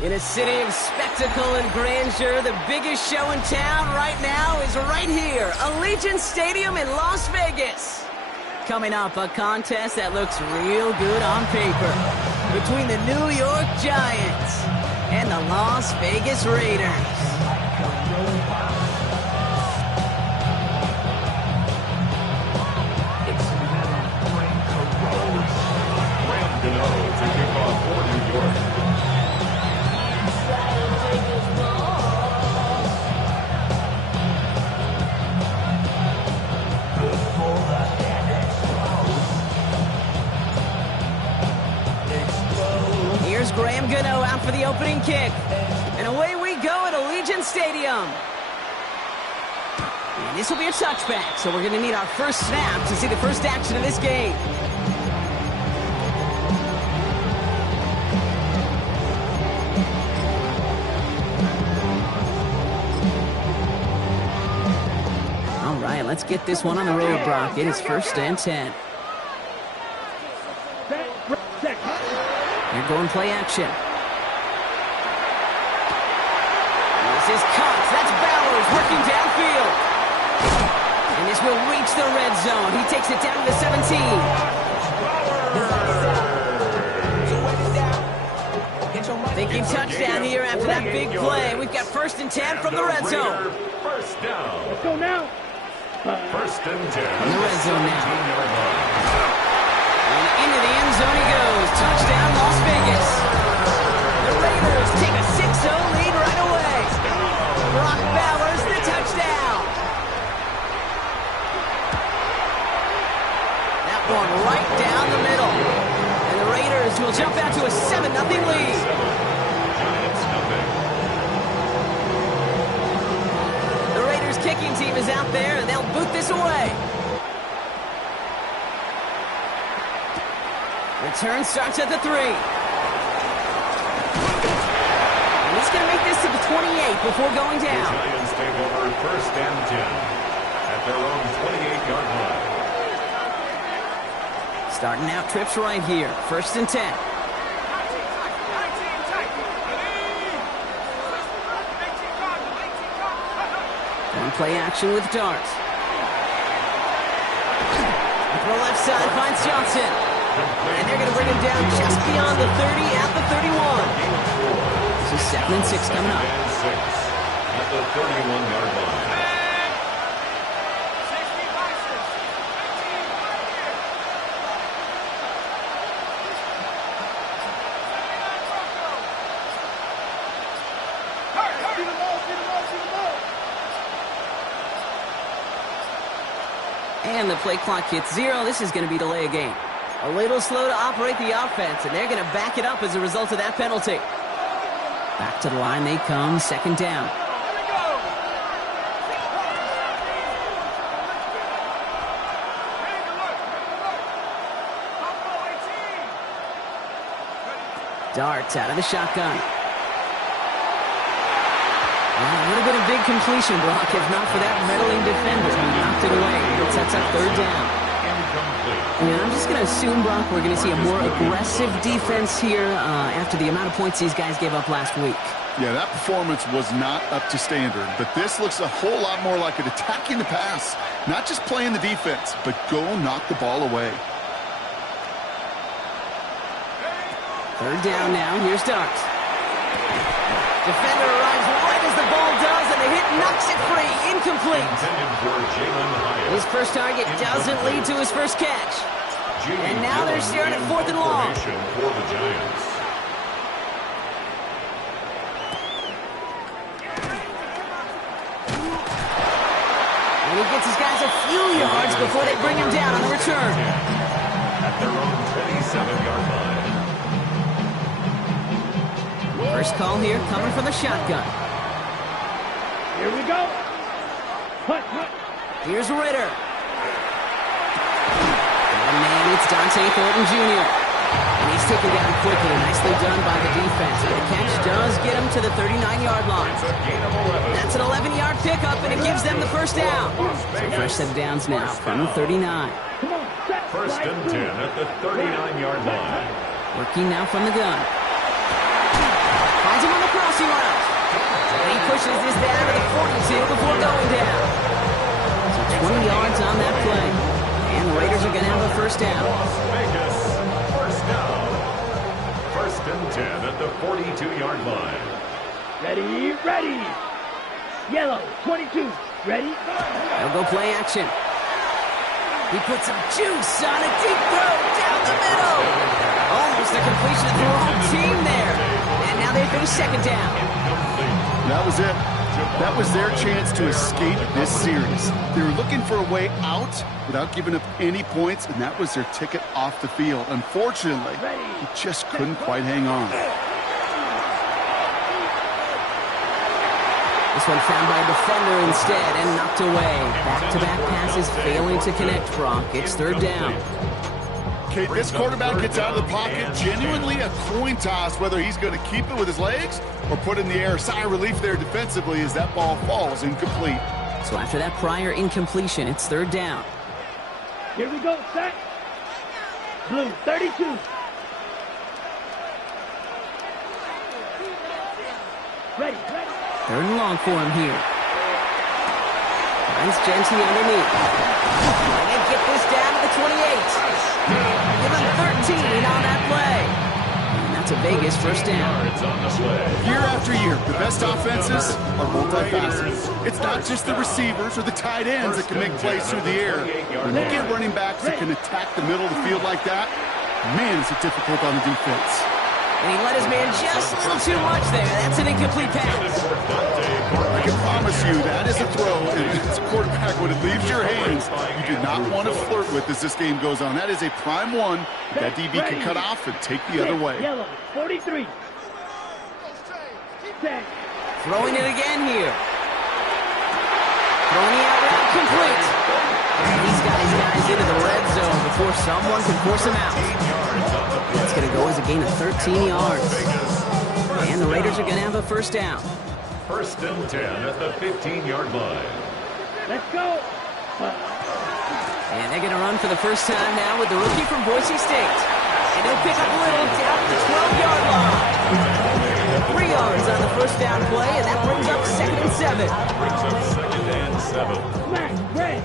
In a city of spectacle and grandeur, the biggest show in town right now is right here, Allegiant Stadium in Las Vegas. Coming up, a contest that looks real good on paper between the New York Giants and the Las Vegas Raiders. To kick off for New York. Here's Graham Gano out for the opening kick. And away we go at Allegiant Stadium. And this will be a touchback, so we're going to need our first snap to see the first action of this game. Let's get this one on the road, Brock. It is 1st and 10. They're going play action. This is Cox. That's Bowers working downfield. And this will reach the red zone. He takes it down to the 17. Thinking touchdown here after that big play. We've got 1st and 10 from the red zone. First down. Let's go now. 1st and 10. In the red zone now. And into the end zone he goes. Touchdown, Las Vegas. The Raiders take a 6-0 lead right away. Brock Bowers, the touchdown. That one right down the middle. And the Raiders will jump out to a 7-0 lead. Giants nothing. Kicking team is out there, and they'll boot this away. Return starts at the 3. And he's going to make this to the 28 before going down. The Giants take over 1st and 10 at their own 28-yard line. Starting out trips right here. 1st and 10. Play action with Darts. To the left side finds Johnson. And they're going to bring him down just beyond the 30 at the 31. So 2nd and 6 coming up. At the 31-yard line. And the play clock hits 0. This is going to be delay a game. A little slow to operate the offense, and they're going to back it up as a result of that penalty. Back to the line they come, 2nd down. Darts out of the shotgun. Well, a little bit of big completion, Brock, if not for that meddling defender. He knocked it away. It sets up 3rd down. And I'm just going to assume, Brock, we're going to see a more aggressive defense here after the amount of points these guys gave up last week. Yeah, that performance was not up to standard, but this looks a whole lot more like it attacking the pass. Not just playing the defense, but go knock the ball away. 3rd down now. Here's Darts. Defender arrives right as the ball does, and the hit knocks it free. Incomplete. His first target doesn't lead to his first catch. And now they're staring at 4th and long. For the Giants. And he gets his guys a few yards before they bring him down on the return. At their own 27-yard line. First call here coming from the shotgun. Here we go. Hut, hut. Here's Ritter. And man, it's Dante Thornton Jr. And he's taken down quickly. Nicely done by the defense. And the catch does get him to the 39-yard line. It's a gain of 11. That's an 11-yard pickup, and it gives them the first down. So first set of downs now from the 39. Come on, set. 1st and 10 at the 39-yard line. Working now from the gun. finds him on the crossing route. And he pushes this down to the 42 before going down. So 20 yards on that play. And the Raiders are going to have a first down. Las Vegas, first down. First and 10 at the 42-yard line. Ready, ready. Yellow, 22. Ready? They'll go play action. He puts some juice on a deep throw down the middle. Almost a completion of the wrong team there. And now they finish second down. That was it. That was their chance to escape this series. They were looking for a way out without giving up any points, and that was their ticket off the field. Unfortunately, he just couldn't quite hang on. This one found by a defender instead and knocked away. Back-to-back passes failing to connect, Brock. It's third down. Okay, this quarterback gets out of the pocket, genuinely a coin toss whether he's going to keep it with his legs or put it in the air. Sigh of relief there defensively as that ball falls incomplete. So after that prior incompletion, it's third down. Here we go, set. Blue, 32. Ready, ready. Third and long for him here. Finds Genty underneath. And they get this down to the 28. Give him 13 on that play. And that's a Vegas first down. Year after year, the best offenses are multifaceted. It's not just the receivers or the tight ends that can make plays through the air. When you get running backs that can attack the middle of the field like that, man, is it difficult on the defense. And he let his man just a little too much there. That's an incomplete pass. I can promise you that is a throw, and it's a quarterback when it leaves your hands, you do not want to flirt with as this game goes on. That is a prime one that DB can cut off and take the other way. Yellow, 43. 10. Throwing it again here. Throwing the out route complete. And he's got his guys into the red zone before someone can force him out. That's going to go as a gain of 13 yards. And the Raiders are going to have a first down. First and 10 at the 15-yard line. Let's go. And they're going to run for the first time now with the rookie from Boise State. And he'll pick up a little down at the 12-yard line. 3 yards on the first down play, and that brings up second and 7. Brings up second and 7. Smack, red.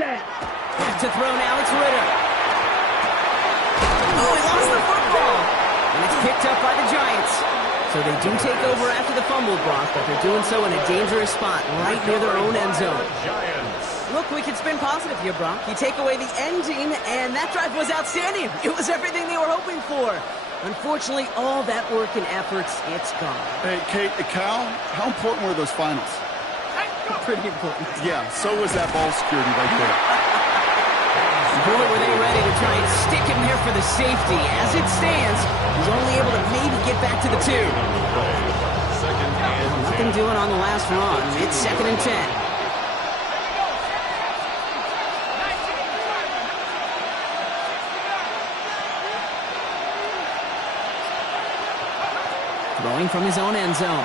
Set. Back to throw now, it's Ritter. Oh, he lost the football. And it's picked up by the Giants. So they do take over after the fumble, Brock, but they're doing so in a dangerous spot right near their own end zone. Look, we can spin positive here, Brock. You take away the ending, and that drive was outstanding. It was everything they were hoping for. Unfortunately, all that work and efforts, it's gone. Hey, Kate, Cal, how important were those finals? Pretty important. Yeah, so was that ball security right there. Boy, were they ready to try and stick him there for the safety. As it stands, he's only able to maybe get back to the 2. Nothing doing on the last run. It's second and 10. Throwing from his own end zone.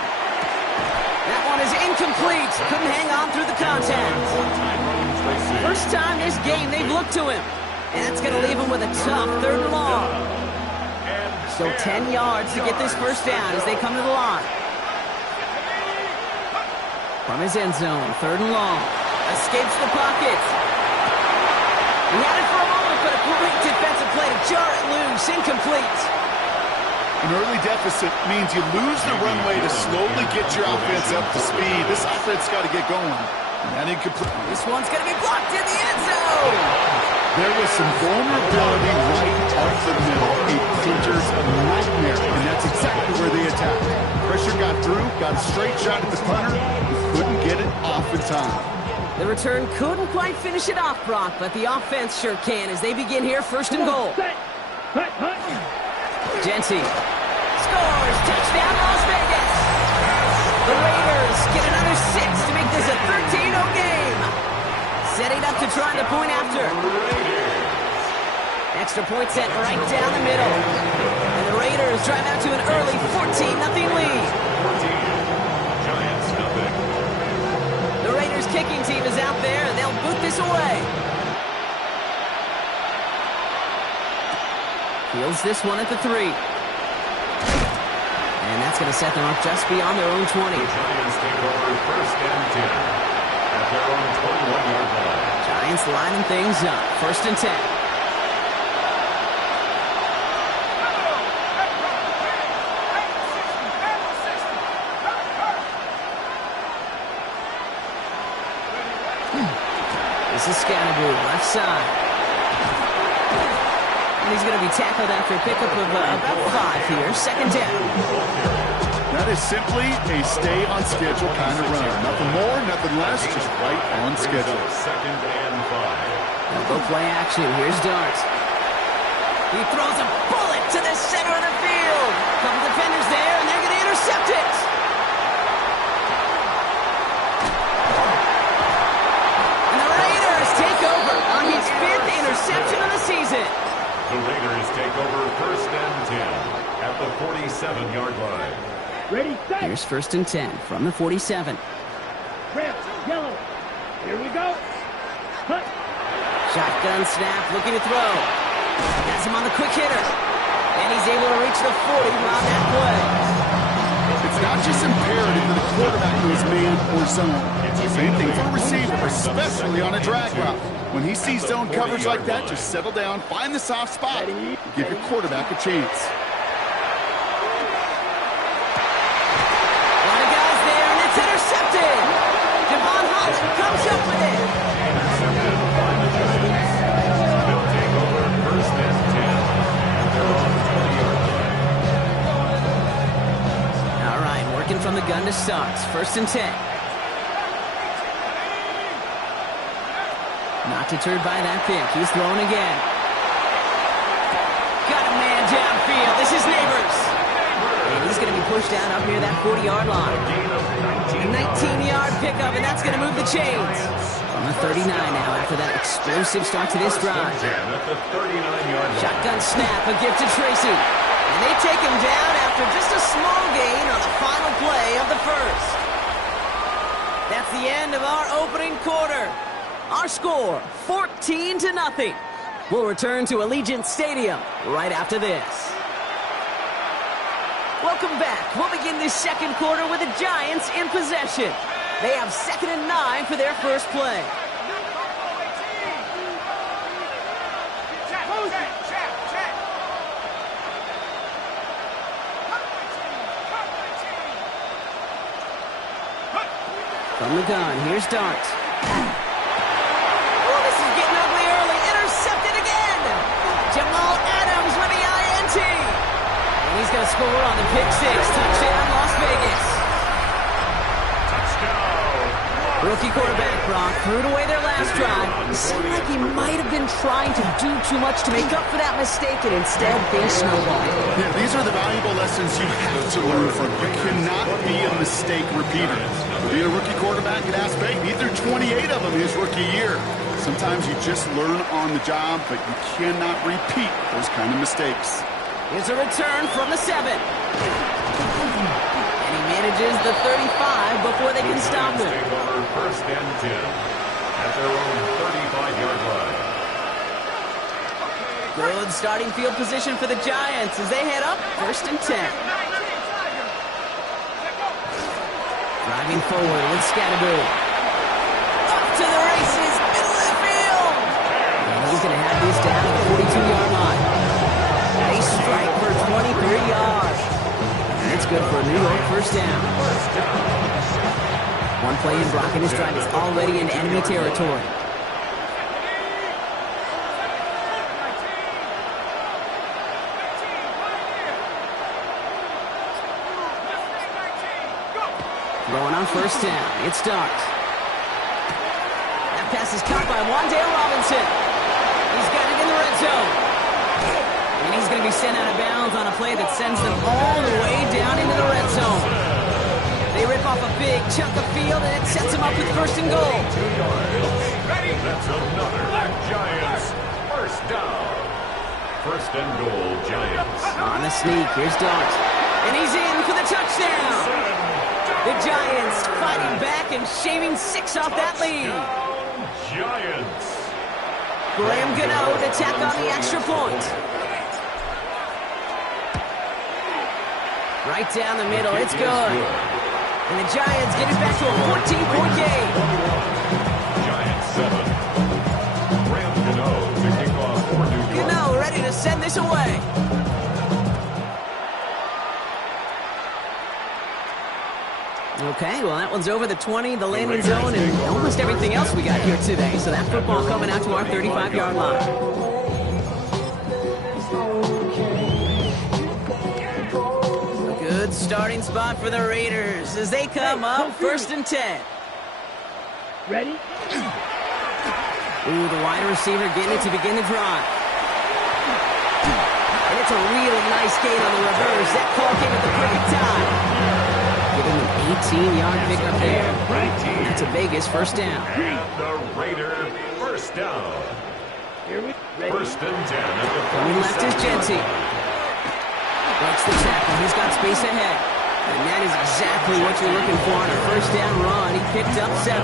That one is incomplete. Couldn't hang on through the contact. First time this game they've looked to him. And that's going to leave him with a tough third and long. So 10 yards to get this first down as they come to the line. From his end zone, third and long. Escapes the pocket. He had it for a moment, but a great defensive play to jar it loose. Incomplete. An early deficit means you lose the runway to slowly get your offense up to speed. This offense got to get going. And that incomplete. This one's going to be blocked in the end zone. There was some vulnerability right up the middle. A pitcher's nightmare, and that's exactly where they attacked. Pressure got through, got a straight shot at the punter. Couldn't get it off in time. The return couldn't quite finish it off, Brock, but the offense sure can as they begin here first and goal. Set. Hut, hut. Genty scores. Touchdown, Las Vegas. The Raiders get another 6 to make this a 13-0 game. Setting up to try the point after. Extra point set right down the middle. And the Raiders drive out to an early 14-0 lead. Giants nothing. The Raiders kicking team is out there, and they'll boot this away. Fields this one at the 3. And that's going to set them up just beyond their own 20. The Giants take over first and 10 at their own 21-yard line. Giants lining things up. First and 10. This is Scatterboo, left side. And he's going to be tackled after a pickup of about 5 here. Second down. That is simply a stay-on-schedule kind of run. Nothing more, nothing less, just right on schedule. Second and 5. They'll go play action. Here's Dart. He throws a bullet to the center of the field. Couple defenders there, and they're going to intercept it. And the Raiders take over on his 5th interception of the season. The Raiders take over first and 10 at the 47-yard line. Ready, set. Here's first and 10 from the 47. Red, yellow. Here we go. Hut. Shotgun snap, looking to throw. Has him on the quick hitter. And he's able to reach the 40 on that play. It's not just imperative that the quarterback knows man or zone. It's the same thing for a receiver, especially on a drag route. When he sees zone coverage like that, just settle down, find the soft spot, give your quarterback a chance. A lot of guys there, and it's intercepted. Devon Holland comes up with it. Intercepted by the Giants. They'll take over first and 10 at their own 20-yard line. All right, working from the gun to start. First and 10. Not deterred by that pick. He's throwing again. Got a man downfield. This is Neighbors. And he's going to be pushed down up near that 40-yard line. A 19-yard pickup, and that's going to move the chains. On the 39 now after that explosive start to this drive. At the 39-yard line. Shotgun snap, a gift to Tracy. And they take him down after just a small gain on the final play of the first. That's the end of our opening quarter. Our score, 14-0. We'll return to Allegiant Stadium right after this. Welcome back. We'll begin this second quarter with the Giants in possession. They have 2nd and 9 for their first play. From the gun, here's Dart. Oh, this is getting ugly early. Intercepted again. Jamal Adams with the INT. And he's going to score on the pick 6. Touchdown, Las Vegas. Touchdown. Rookie quarterback Gronk threw it away their last drive. It seemed like he might have been trying to do too much to make up for that mistake, and instead things snowballed. Yeah, these are the valuable lessons you have to learn from. You cannot be a mistake repeater. Being a rookie quarterback at Ass Bay, he threw 28 of them his rookie year. Sometimes you just learn on the job, but you cannot repeat those kind of mistakes. Here's a return from the 7. And he manages the 35 before they can stop him. Take over first and 10 at their own 35-yard line. Good starting field position for the Giants as they head up first and 10. Driving forward with Scatterboo. Up to the races, middle of the field. And he's going to have this down at the 42-yard line. They strike for 23 yards. And it's good for a New York first down. One play in Brock and his drive is already in enemy territory. Throwing on first down. It's Dart. That pass is caught by Wandale Robinson. He's got it in the red zone. And he's going to be sent out of bounds on a play that sends them all the way down into the red zone. They rip off a big chunk of field, and it sets them up with first and goal. 2 yards. That's another Giants first down. First and goal, Giants. On the sneak, here's Dart. And he's in for the touchdown. The Giants fighting back and shaving 6 off that lead. Giants. Graham Gano to tack on the extra point. Right down the middle. It's good. And the Giants get it back to a 14-point game. Giants 7. Graham Gano to kick off for New York. Gano ready to send this away. Okay, well, that one's over the 20, the landing zone, and almost everything else we got here today. So that football coming out to our 35-yard line. Good starting spot for the Raiders as they come up, 1st and 10. Ready? Ooh, the wide receiver getting it to begin the drive. And it's a really nice gain on the reverse. That call came at the perfect time. Give him an 18-yard pickup there. That's a Vegas 1st down. And the Raiders first down. Here we ready. 1st and 10 at the Coming left is Genty. Breaks the tackle. He's got space ahead. And that is exactly what you're looking for on a 1st down run. He picked up 7.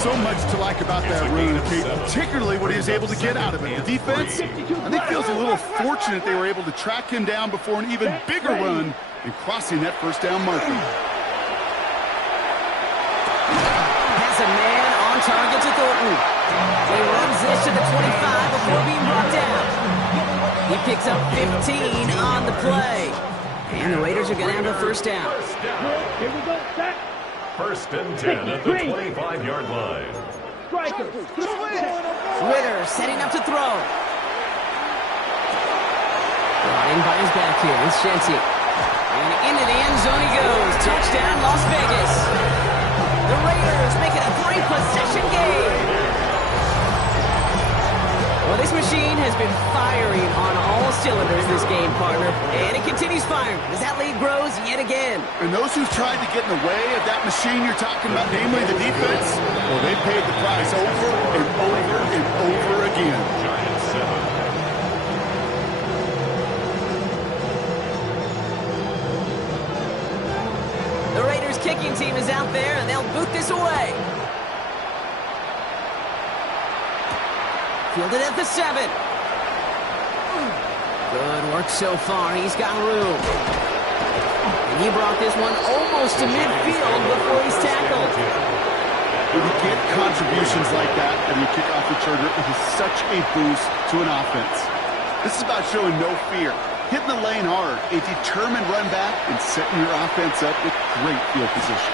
So much to like about that run, Kate, particularly what he was able to get out of it. The defense, I think, feels a little fortunate they were able to track him down before an even bigger run and crossing that 1st down marker. Has a man on target to Thornton. He runs this to the 25 before being brought down. He picks up 15 on the play. And the Raiders are going to have a 1st down. Here we go. Set. 1st and 10 at the 25-yard line. Striker. Ritter setting up to throw. Brought in by his back here. It's Genty. And into the end zone he goes. Touchdown, Las Vegas. The Raiders make it a 3-possession game. Well, this machine has been firing on all cylinders this game, partner. And it continues firing as that lead grows yet again. And those who've tried to get in the way of that machine you're talking about, namely the defense, well, they paid the price over and over and over again. Giants 7. The Raiders kicking team is out there, and they'll boot this away. Fielded at the 7. Good work so far. He's got room. And he brought this one almost to midfield before he's tackled. When you get contributions like that and you kick off returner, it is such a boost to an offense. This is about showing no fear, hitting the lane hard, a determined run back, and setting your offense up with great field position.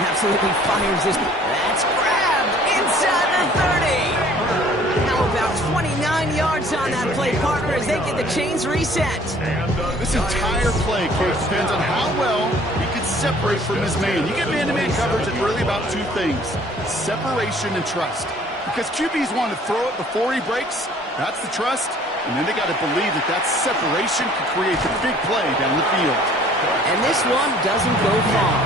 Absolutely fires this. That's grabbed inside the 30. How about 29 yards on that play, partner, as they get the chains reset. This entire play, Kate, depends on how well he can separate from his man. You get man-to-man coverage, it's really about 2 things, separation and trust. Because QBs want to throw it before he breaks, that's the trust, and then they got to believe that that separation can create the big play down the field. And this one doesn't go far.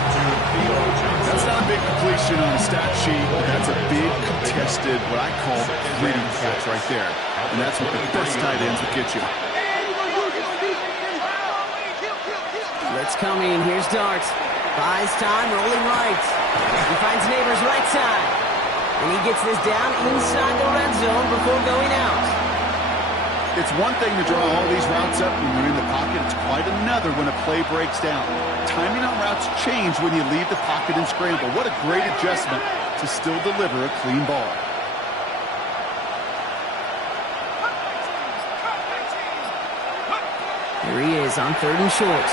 That's not a big completion on a stat sheet, but that's a big contested, what I call gritty catch right there. And that's what the best tight ends will get you. Blitz coming. Here's Dart. Buys time, rolling right. He finds Neighbors right side. And he gets this down inside the red zone before going out. It's one thing to draw all these routes up when you're in the pocket. It's quite another when a play breaks down. Timing on routes change when you leave the pocket and scramble. What a great adjustment to still deliver a clean ball. Here he is on 3rd and short.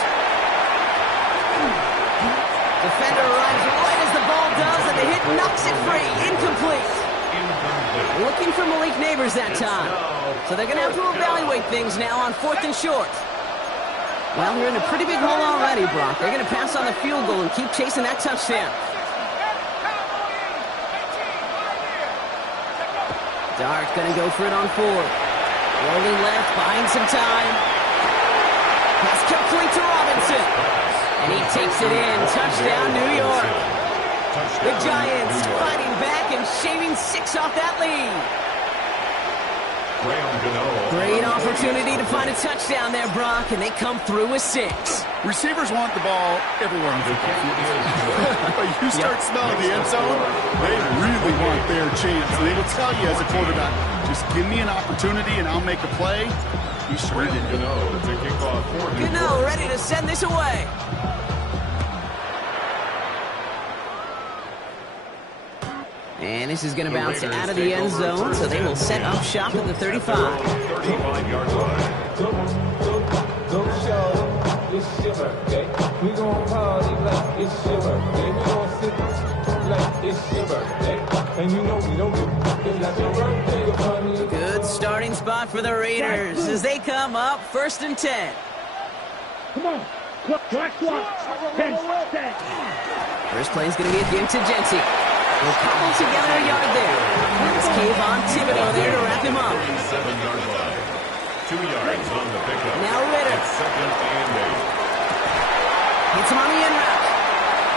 Defender arrives right as the ball does, and the hit knocks it free. Incomplete. Looking for Malik Neighbors that time. So they're going to have to evaluate things now on 4th and short. Well, they're in a pretty big hole already, Brock. They're going to pass on the field goal and keep chasing that touchdown. Dart going to go for it on 4. Rolling left, buying some time. Pass complete to Robinson. And he takes it in. Touchdown, New York. The Giants fighting back and shaving 6 off that lead. Great opportunity to find a touchdown there, Brock, and they come through with 6. Receivers want the ball everywhere on the football field. But you start smelling the end zone, they really want their chance. And they will tell you as a quarterback, just give me an opportunity and I'll make a play. He sure did. Gano ready to send this away. And this is going to bounce out of the end zone, so they will set up shop at the 35. 35-yard line. Don't show it's your birthday. We gon' party like it's your birthday. We gon' sip like it's your birthday. And you know we don't give it's like your birthday, honey. Good starting spot for the Raiders as they come up 1st and 10. Come on. Clock. 10 seconds. First play is going to be a game to Genty. We'll cobble together a yard there. Let's cave on Thibodeau there to wrap him up. 7-yard line. 2 yards on the pickup. Now Ritter. It's 2nd and 8. Hits him on the in route.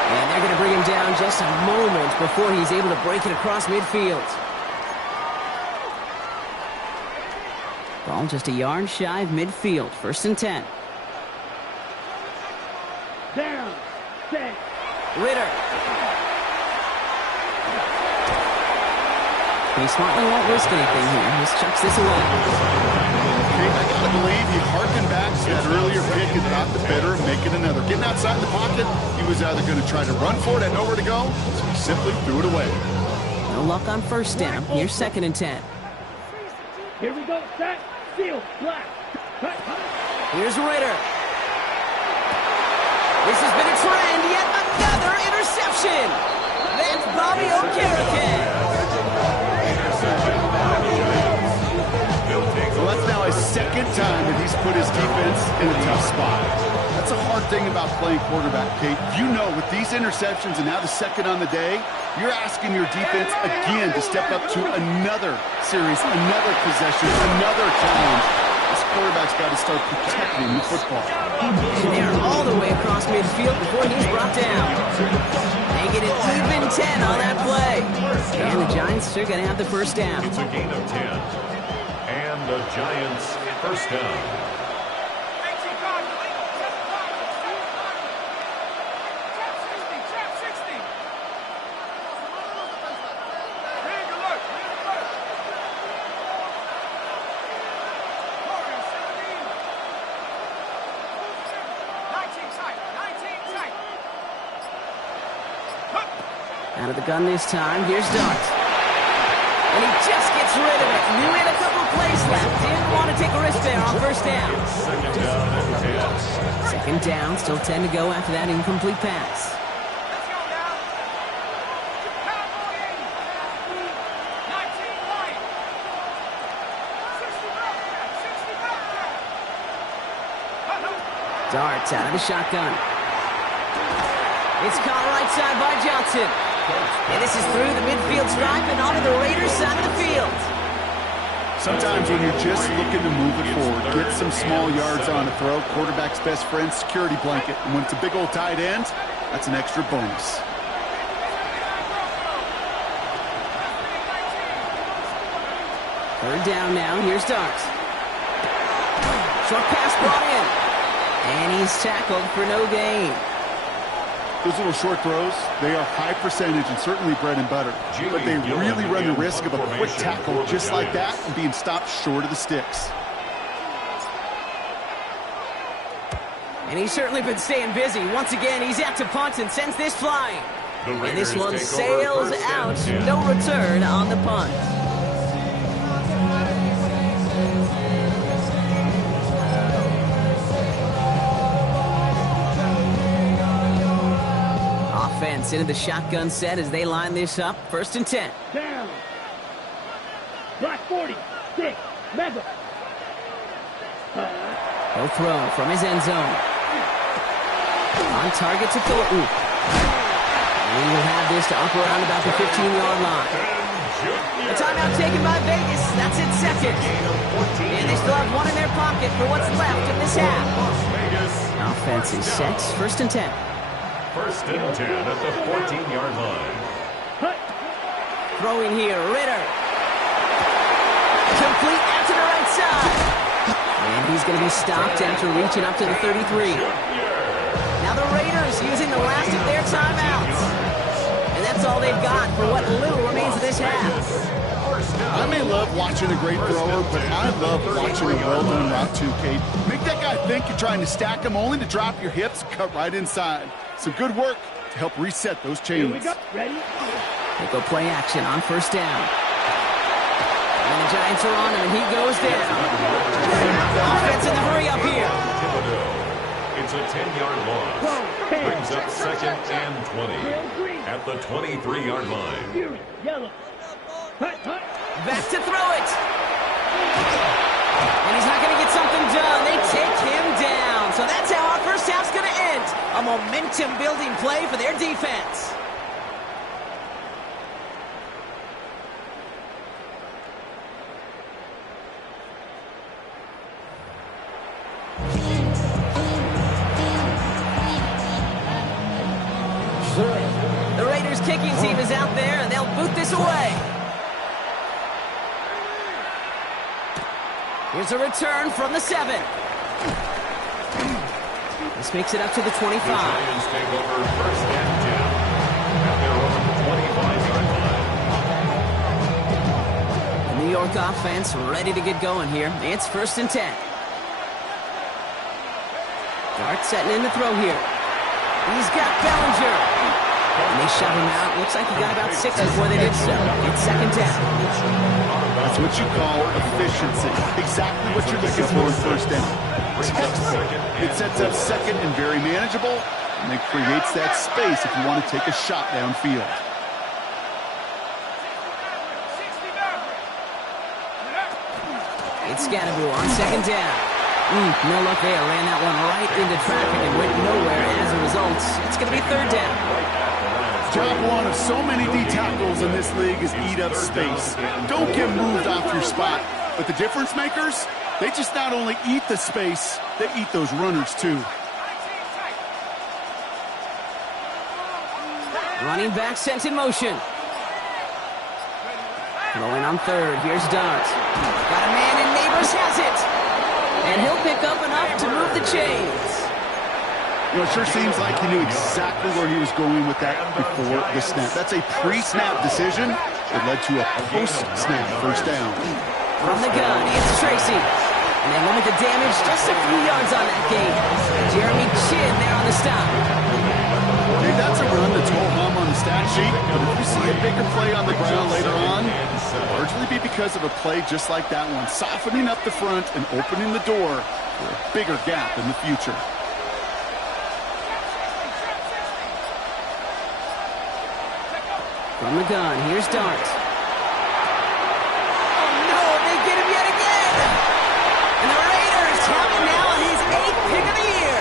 And they're going to bring him down just a moment before he's able to break it across midfield. Ball just a yard shy of midfield. 1st and 10. Down. Set. Ritter. He smartly won't risk anything here. He just chucks this away. I gotta believe he harkened back to that earlier pick and thought the better of making another. Getting outside the pocket, he was either going to try to run for it, had nowhere to go, so he simply threw it away. No luck on 1st down. Here's 2nd and 10. Here we go. Set. Seal. Black. Cut. Here's Ritter. This has been a trend. Yet another interception. That's Bobby Okereke. So that's now his 2nd time that he's put his defense in a tough spot. That's a hard thing about playing quarterback, Kate. You know, with these interceptions and now the 2nd on the day, you're asking your defense again to step up to another series, another possession, another challenge. This quarterback's got to start protecting the football. They're all the way across midfield before he's brought down. They get an even 10 on that play. And the Giants are going to have the 1st down. It's a gain of 10. And the Giants 1st down. Out of the gun this time. Here's Dart. And he just gets rid of it. Knew he had a couple plays left. Didn't want to take a risk there on 1st down. 2nd down and 10. 2nd down. Still 10 to go after that incomplete pass. Darts out of the shotgun. It's caught right side by Johnson. And this is through the midfield stripe and onto the Raiders side of the field. Sometimes when you're just looking to move it forward, get some small yards on a throw, quarterback's best friend, security blanket. And when it's a big old tight end, that's an extra bonus. Third down now. Here's Darts. Short pass brought in. And he's tackled for no gain. Those little short throws, they are high percentage and certainly bread and butter. But they really run the risk of a quick tackle just like that and being stopped short of the sticks. And he's certainly been staying busy. Once again, he's out to punt and sends this flying. And this one sails out. No return on the punt. Offense into the shotgun set as they line this up. 1st and 10. Down. Black 40. 6. Mega. He'll throw from his end zone. On target to Thornton. And he will have this to up around about the 15-yard line. A timeout taken by Vegas. That's its 2nd. And they still have one in their pocket for what's left of this half. Offense is set. 1st and 10. 1st and 10 at the 14-yard line. Throwing here, Ritter. Complete out to the right side. And he's going to be stopped after reaching up to the 33. Now the Raiders using the last of their timeouts. And that's all they've got for what little remains of this half. 1st I may love watching a great thrower, but I love watching a well-done route too, Kate. Make that guy think you're trying to stack him only to drop your hips and cut right inside. Some good work to help reset those chains. Here we go. Ready? They go play action on first down. And the Giants are on him, and he goes down. Offense in the hurry up here. It's a 10-yard loss. Brings up 2nd and 20 at the 23-yard line. Yellow. Hut, hut. Back to throw it. And he's not going to get something done. They take him down. So that's how our first half's going to end. A momentum-building play for their defense. The Raiders kicking team is out there, and they'll boot this away. Here's a return from the 7. This makes it up to the 25. The Giants take over first and 10 at their own 25-yard line. The New York offense ready to get going here. It's 1st and 10. Dart setting in the throw here. He's got Bellinger. And they shove him out. Looks like he got about 6 before they did so. It's 2nd down. That's what you call efficiency. Exactly what you're looking for in first down. Textbook. It sets up 2nd and very manageable, and it creates that space if you want to take a shot downfield. It's Scatteroo on 2nd down. No luck there. Ran that one right into traffic and went nowhere as a result. It's going to be 3rd down. Job one of so many D tackles in this league is eat up space. Don't get moved off your spot. But the difference makers, they just not only eat the space, they eat those runners too. Running back sent in motion. Going on 3rd. Here's Dart. Got a man and Neighbors has it. And he'll pick up enough to move the chains. You know, it sure seems like he knew exactly where he was going with that before the snap. That's a pre-snap decision that led to a post-snap first down. From the gun, it's Tracy. And they limit the damage just a few yards on that gain. Jeremy Chin there on the stop. Hey, that's a run that's ho-hum on the stat sheet, but if you see a bigger play on the ground later on, it'll largely be because of a play just like that one, softening up the front and opening the door for a bigger gap in the future. From the gun, here's Dart. Oh no, they get him yet again! And the Raiders have him now on his 8th pick of the year.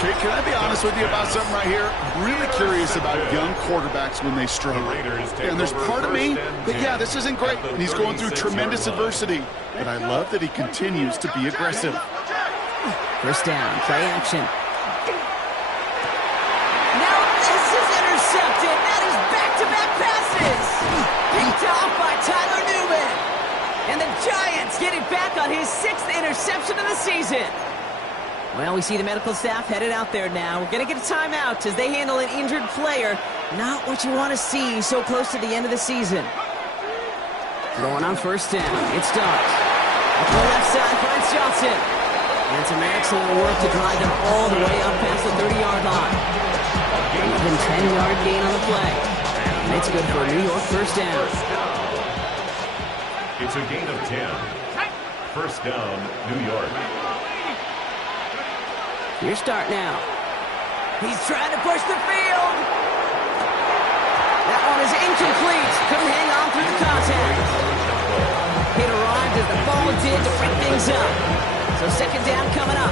Kate, can I be honest with you about something right here? I'm really curious about young quarterbacks when they struggle. And there's part of me that, yeah, this isn't great, and he's going through tremendous adversity. But I love that he continues to be aggressive. First down, play action. Now this is intercepted. That is back-to-back passes. Picked off by Tyler Newman. And the Giants get it back on his 6th interception of the season. Well, we see the medical staff headed out there now. We're going to get a timeout as they handle an injured player. Not what you want to see so close to the end of the season. Going on first down. It's Dart. Up the left side finds Johnson. And some excellent work to drive them all the way up past the 30-yard line. Even 10-yard gain on the play. And it's good for a New York first down. It's a gain of 10. First down, New York. Here's Dart now. He's trying to push the field. That one is incomplete. Couldn't hang on through the contact. It arrived as the ball did to break things up. So 2nd down coming up.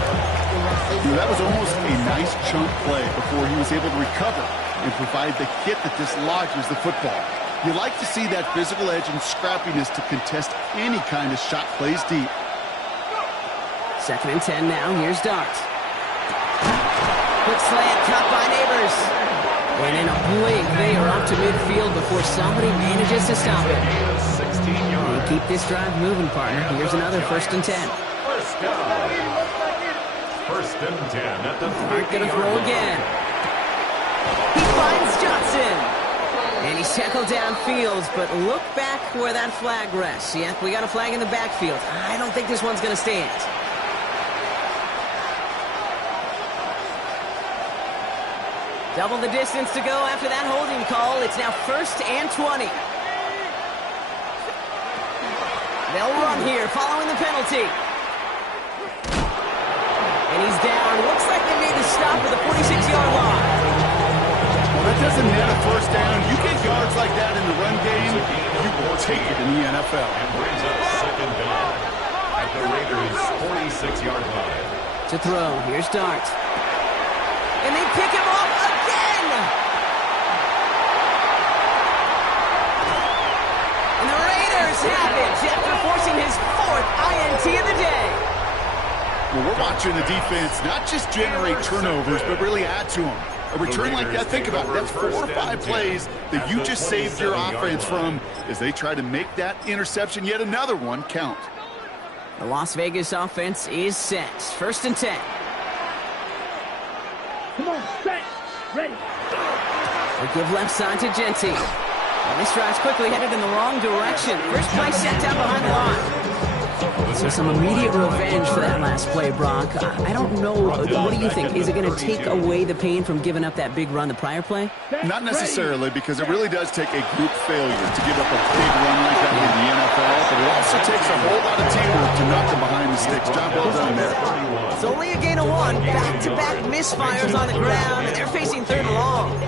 You know, that was almost a nice chunk play before he was able to recover and provide the hit that dislodges the football. You like to see that physical edge and scrappiness to contest any kind of shot plays deep. 2nd and 10 now. Here's Dart. Quick slant caught by Neighbors. And in a blink, they are up to midfield before somebody manages to stop it. And keep this drive moving, partner. Here's another 1st and 10. First down. 1st and 10 at the 3. Hart gonna throw again. He finds Johnson. And he Nice tackle downfield, but look back where that flag rests. Yeah, we got a flag in the backfield. I don't think this one's going to stand. Double the distance to go after that holding call. It's now 1st and 20. They'll run here following the penalty. And he's down. Looks like they made the stop at the 46-yard line. Well, that doesn't net a first down. You get yards like that in the run game, you will take it in the NFL. And brings up 2nd down at the Raiders' 46-yard line. To throw. Here's Dart. And they pick him off again! And the Raiders have it after forcing his 4th INT of the day. Well, we're watching the defense not just generate turnovers, but really add to them. A return like that, think about it, that's 4 or 5 plays that you just saved your offense from as they try to make that interception, yet another one, count. The Las Vegas offense is set. 1st and 10. Come on, set, ready. They give left side to Genty. And this drive's quickly headed in the wrong direction. First play set down behind the line. So some immediate revenge for that last play, Brock. I don't know. What do you think? Is it going to take away the pain from giving up that big run the prior play? Not necessarily, because it really does take a group failure to give up a big run like that in the NFL, but it also takes a whole lot of teamwork to knock them behind the sticks. Job well done there. It's only a gain of 1. Back-to-back misfires on the ground, and they're facing 3rd and long.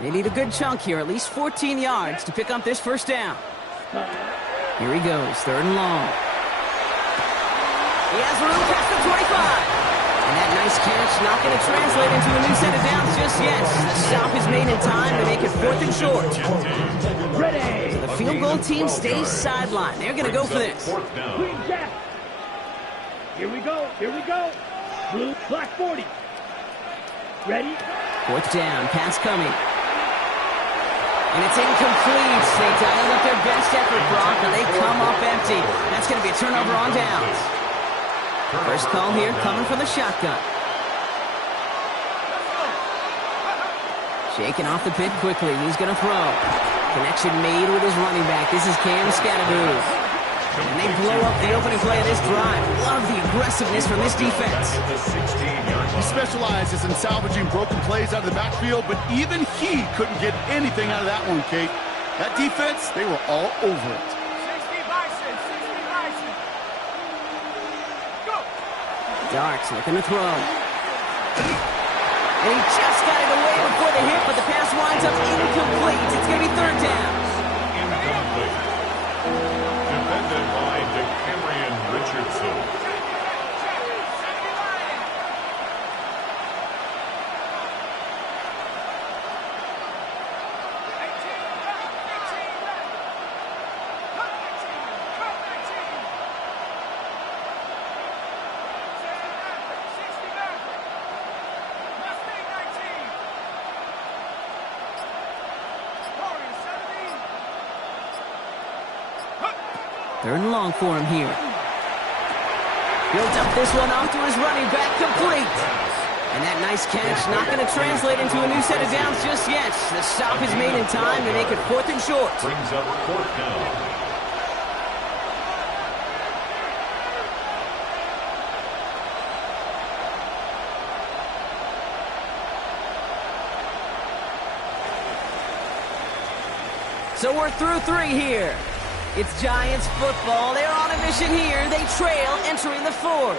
They need a good chunk here, at least 14 yards to pick up this first down. Here he goes, 3rd and long. He has room past the 25. And that nice catch not going to translate into a new set of downs just yet. The stop is made in time to make it 4th and short. Ready. So the field goal team stays sidelined. They're going to go for this. Green jack. Here we go, here we go. Blue, black 40. Ready. 4th down, pass coming. And it's incomplete. They dialed up their best effort, Brock, and they come up empty. That's going to be a turnover on downs. First call here coming from the shotgun. Shaking off the pit quickly. He's going to throw. Connection made with his running back. This is Cam Scatterboo. And they blow up the opening play of this drive. Love the aggressiveness from this defense. He specializes in salvaging broken plays out of the backfield, but even he couldn't get anything out of that one, Kate. That defense, they were all over it. 60 Bison, 60 Bison. Go. Darts looking to throw. And he just got it away before the hit, but the pass winds up incomplete. It's going to be 3rd down. Incomplete. Defended by DeCamerion Richardson. Third and long for him here. Built up this one off to his running back, complete. And that nice catch not going to translate into a new set of downs just yet. The stop is made in time to make it 4th and short. Brings up 4th down. So we're through 3 here. It's Giants football. They're on a mission here. They trail entering the 4th.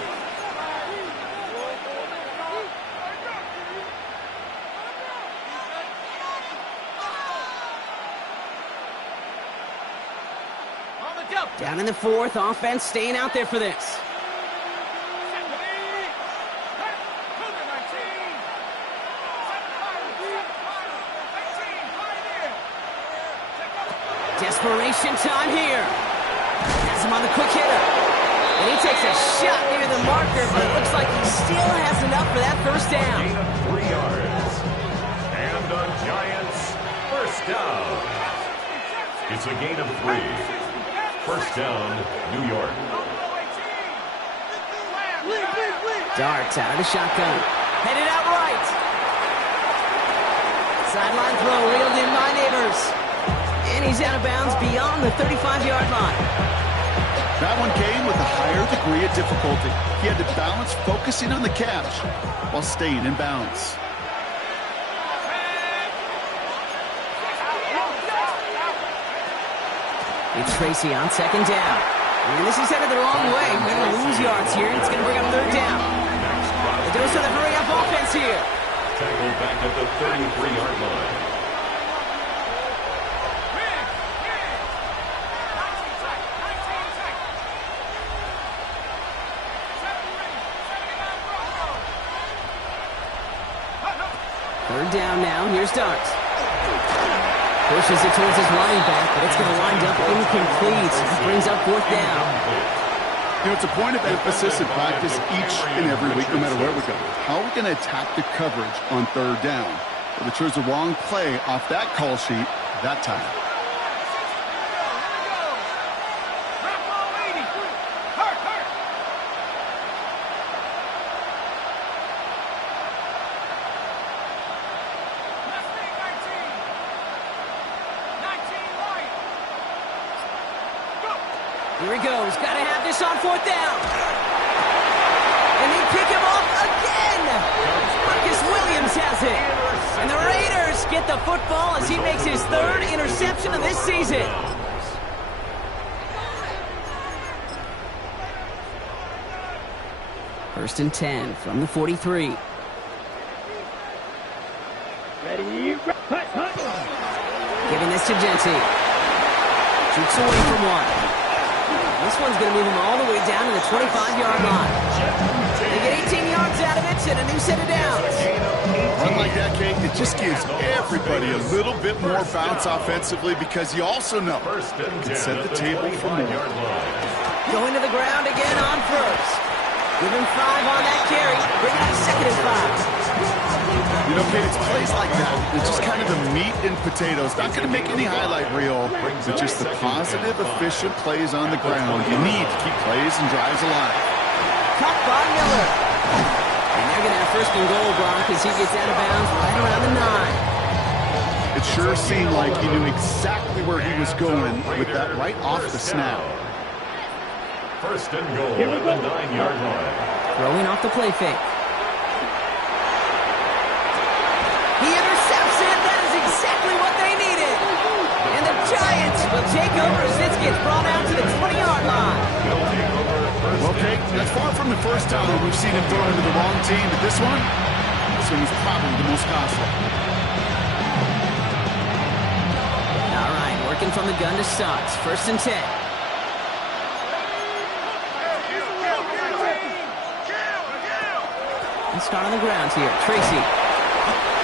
Down in the 4th, offense staying out there for this. Desperation time here. Has him on the quick hitter. And he takes a shot near the marker, but it looks like he still has enough for that first down. Gain of 3 yards. And the Giants first down. It's a gain of 3. First down, New York. Darts out of the shotgun. Headed out right. Sideline throw reeled in by Neighbors. And he's out of bounds beyond the 35-yard line. That one came with a higher degree of difficulty. He had to balance focusing on the catch while staying in bounds. It's Tracy on second down. And this is headed the wrong way. We're going to lose yards here. It's going to bring up third down. The dose of the hurry-up offense here. Tackled back at the 33-yard line. Third down now. Here's Darts. Pushes it towards his running back, but it's going to wind up incomplete. Brings up fourth down. You know, it's a point of emphasis in practice each and every week, no matter where we go. How are we going to attack the coverage on third down? Well, they chose the wrong play off that call sheet that time. Here he goes. Got to have this on fourth down. And they pick him off again. Marcus Williams has it. And the Raiders get the football as he makes his third interception of this season. First and 10 from the 43. Ready, hut, hut. Giving this to Genty. Shoots away from one. This one's going to move him all the way down to the 25-yard line. They get 18 yards out of it and a new set of downs. Run like that, Kate, it just gives everybody a little bit more bounce offensively because you also know it can set the table for more. Going to the ground again on first. Give him 5 on that carry. Bring up second and 5. You know, Kate, it's plays like that. It's just kind of the meat and potatoes. Not going to make any highlight reel, but just the positive, efficient plays on the ground. You need to keep plays and drives alive. Caught by Miller. And they're going to have first and goal, Brock, as he gets out of bounds right around the 9. It sure seemed like he knew exactly where he was going with that right off the snap. First and goal at the 9-yard line. Throwing off the play fake. He intercepts it. That is exactly what they needed. And the Giants will take over as this gets brought out to the 20-yard line. Well, Kate, that's far from the first time we've seen him throw into the wrong team, but this one was probably the most costly. All right, working from the gun to start. First and 10. Let's start on the ground here. Tracy.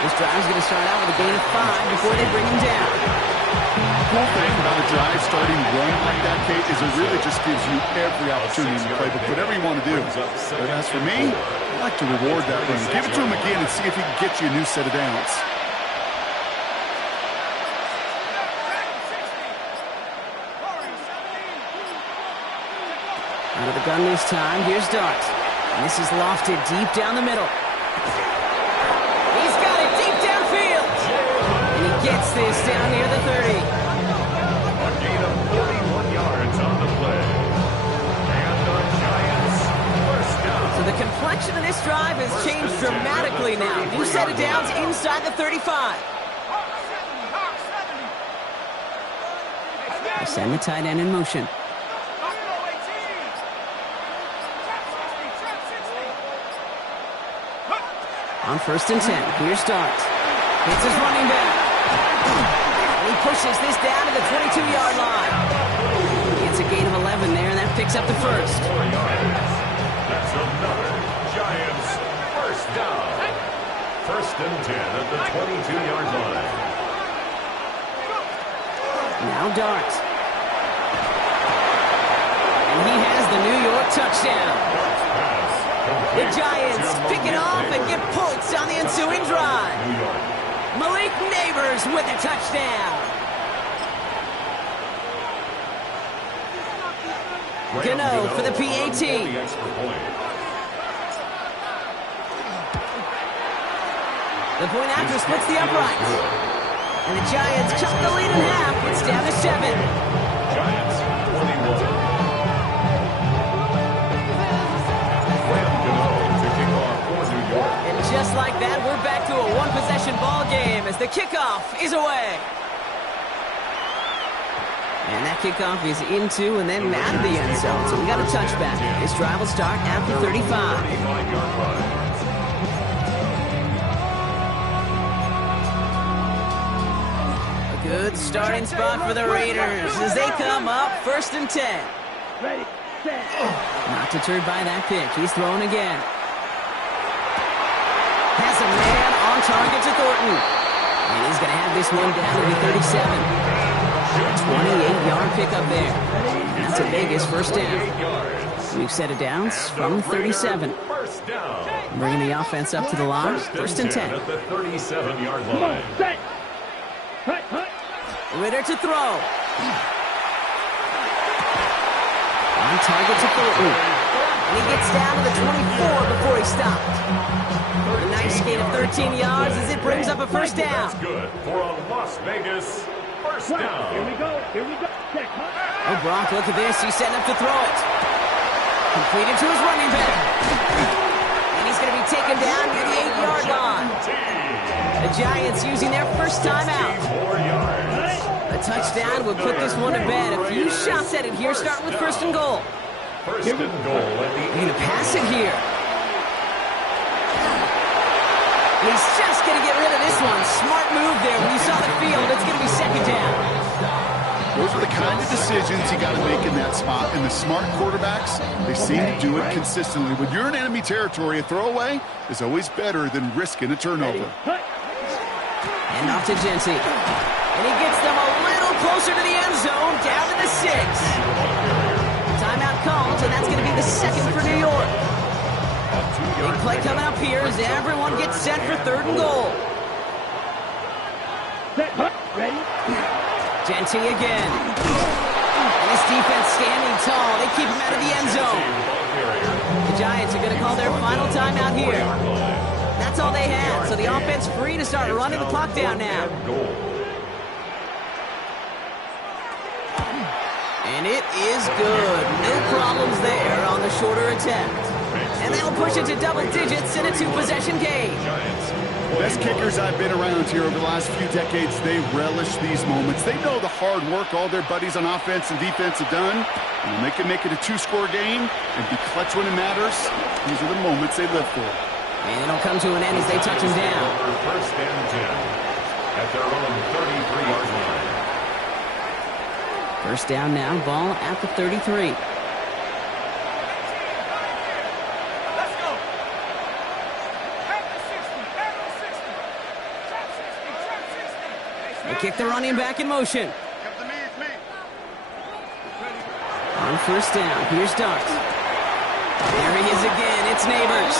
This drive's going to start out with a gain of 5 before they bring him down. The cool thing about a drive starting run like that, Kate, is it really just gives you every opportunity to play, but whatever you want to do. But as for me, I like to reward that run. Give it to him again and see if he can get you a new set of downs. Out of the gun this time. Here's Dart. And this is lofted deep down the middle. He's got it deep downfield. And he gets this down near the 30. A gain of 41 yards on the play. And the Giants first down. So the complexion of this drive has changed dramatically now. New set of downs inside the 35. They send the tight end in motion. On first and 10, here's Dart. Hits his running back. And he pushes this down to the 22-yard line. It's a gain of 11 there, and that picks up the first. 4 yards. That's another Giants first down. First and 10 at the 22-yard line. Now Dart. And he has the New York touchdown. The Giants pick it off and get points on the ensuing drive. Malik Neighbors with a touchdown. Gano for the PAT. The point after splits the uprights. And the Giants cut the lead in half. It's down to 7. Giants 21. To kick off for New York. And just like that, we're back to a one-possession ball game as the kickoff is away. And that kickoff is into and then out of the end zone. So we got a touchback. This drive will start at the 35. 35-yard line. Good starting spot for the Raiders as they come up 1st and 10. Ready, set. Not deterred by that pick. He's throwing again. Has a man on target to Thornton. And he's going to have this one down to the 37. 28-yard pickup there. That's a Vegas first down. We've set it down from 37. First down. Bringing the offense up to the line. 1st and 10. At the 37-yard Come on, line. set. Hut, hut. Ritter to throw. On target to Thornton. And he gets down to the 24 before he stopped. A nice gain of 13 yards as it brings up a first down. That's good for a Las Vegas first Here down. we go. Here we go. Check, hut. Oh, Brock, look at this. He's setting up to throw it. Completed to his running back. And he's going to be taken down near the 8-yard line. The Giants using their first timeout. 4 yards. A touchdown would put this one to bed. A few shots at it here, starting with 1st and goal. First and goal at the He's going to pass it here. And he's just going to get rid of this one. Smart move there. When you saw the field, it's going to be 2nd down. Those are the kind of decisions you got to make in that spot. And the smart quarterbacks, they seem to do it consistently. When you're in enemy territory, a throwaway is always better than risking a turnover. Hut. And off to Genty. And he gets them a little closer to the end zone, down to the 6. Timeout called, and that's going to be the 2nd for New York. Big play coming up here as everyone gets set for 3rd and goal. Set, hut. Ready. Genty again. And his defense standing tall. They keep him out of the end zone. The Giants are going to call their final timeout here. That's all they had, so the offense free to start running the clock down now. And it is good. No problems there on the shorter attempt. And that'll push it to double digits in a 2-possession game. Best kickers I've been around here over the last few decades, they relish these moments. They know the hard work all their buddies on offense and defense have done. And when they can make it a 2-score game and be clutch when it matters, these are the moments they live for. And it'll come to an end as they touch him down. First and 10 at their own 33-yard line. First down now, ball at the 33. They kick the running back in motion. On first down, here's Dart. There he is again, it's Neighbors.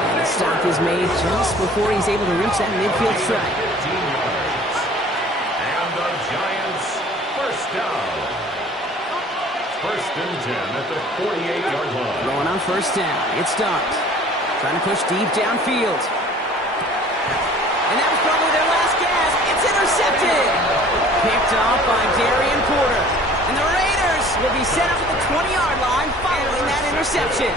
And the stop is made just before he's able to reach that midfield strike. 15 yards. And the Giants first down. First and 10 at the 48-yard line. Going on first down, it's Dart. Trying to push deep downfield. And that was probably their last gasp. It's intercepted. Picked off by Darian Porter. And the Raiders will be set up at the 20-yard line following that interception.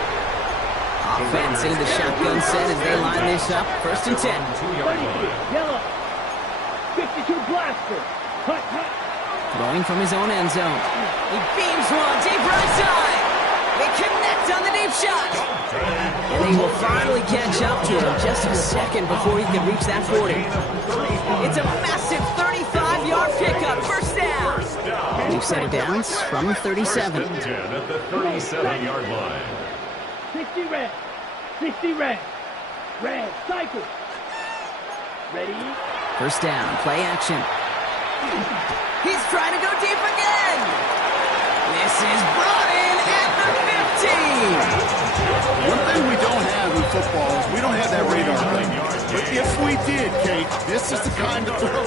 Offense in the shotgun set as they line this up. First and 10. 2-yard line. Yellow. 52 blaster. Hut, hut. Throwing from his own end zone. He beams one deep right side. They connect on the deep shot. And they will finally catch up to him just a second before he can reach that 40. It's a massive 35-yard pickup. First down. We've set it down from 37. First and 10 at the 37-yard line. 60 red. 60 red. Red. Cycle. Ready. First down. Play action. He's trying to go deep again. This is brought in at the 15. One thing we don't have in football is we don't have that radar gun. But if we did, Kate, this is the kind of throw.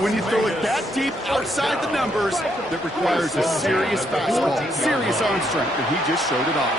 When you throw it that deep outside the numbers, that requires a serious fastball, serious arm strength, and he just showed it off.